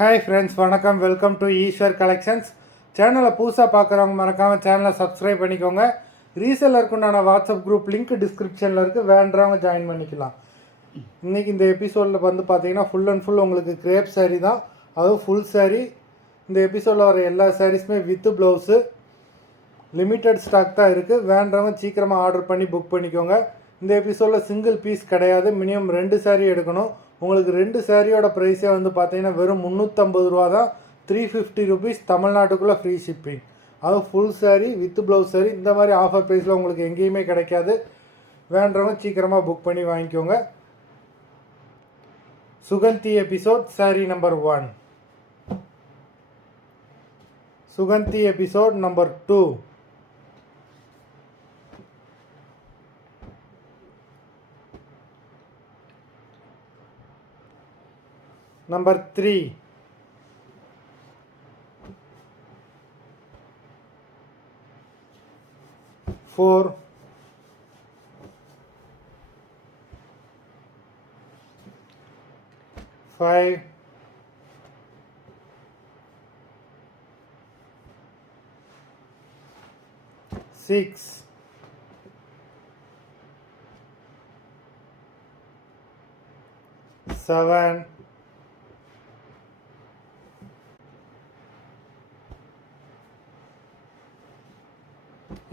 Hi friends, வணக்கம். Welcome to Eswar Collections. சேனலை புதுசாக பார்க்குறவங்க மறக்காமல் சேனலை சப்ஸ்கிரைப் பண்ணிக்கோங்க. ரீசெல்லருக்கு உண்டான வாட்ஸ்அப் குரூப் லிங்க் டிஸ்கிரிப்ஷனில் இருக்குது, வேண்டவங்க ஜாயின் பண்ணிக்கலாம். இன்றைக்கி இந்த எபிசோடில் வந்து பார்த்தீங்கன்னா ஃபுல் அண்ட் ஃபுல் உங்களுக்கு கிரேப் சாரீ தான், அதுவும் ஃபுல் சாரீ. இந்த எபிசோடில் வர எல்லா சாரீஸுமே வித்து ப்ளவுஸு, லிமிட்டட் ஸ்டாக் தான் இருக்குது. வேண்டவங்க சீக்கிரமாக ஆர்டர் பண்ணி புக் பண்ணிக்கோங்க. இந்த எபிசோடில் சிங்கிள் பீஸ் கிடையாது, மினிமம் 2 சாரீ எடுக்கணும். உங்களுக்கு 2 சாரியோட ப்ரைஸே வந்து பார்த்தீங்கன்னா வெறும் 350 ரூபா தான். 350 ருபீஸ் தமிழ்நாட்டுக்குள்ளே ஃப்ரீ ஷிப்பிங். அதுவும் full sari with blouse sari. இந்த மாதிரி ஆஃபர் ப்ரைஸில் உங்களுக்கு எங்கேயுமே கிடைக்காது. வேண்டவங்க சீக்கிரமாக புக் பண்ணி வாங்கிக்கோங்க. Suganthi episode sari number 1. Suganthi episode number 2. Number 3. 4. 5. 6. 7.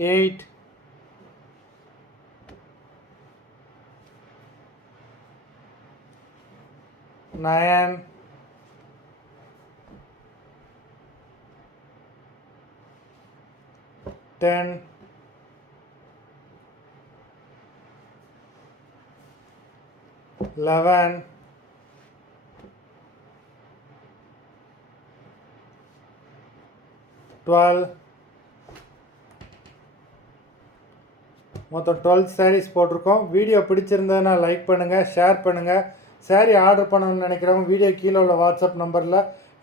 8. 9. 10. 11. 12. மொத்தம் 12 சாரீஸ் போட்டிருக்கோம். வீடியோ பிடிச்சிருந்ததுன்னா லைக் பண்ணுங்கள், ஷேர் பண்ணுங்கள். சாரீ ஆர்டர் பண்ணணும்னு நினைக்கிறவங்க வீடியோ கீழே உள்ள வாட்ஸ்அப் நம்பரில்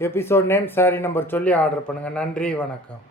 எபிசோட் நேம், சாரீ நம்பர் சொல்லி ஆர்டர் பண்ணுங்கள். நன்றி, வணக்கம்.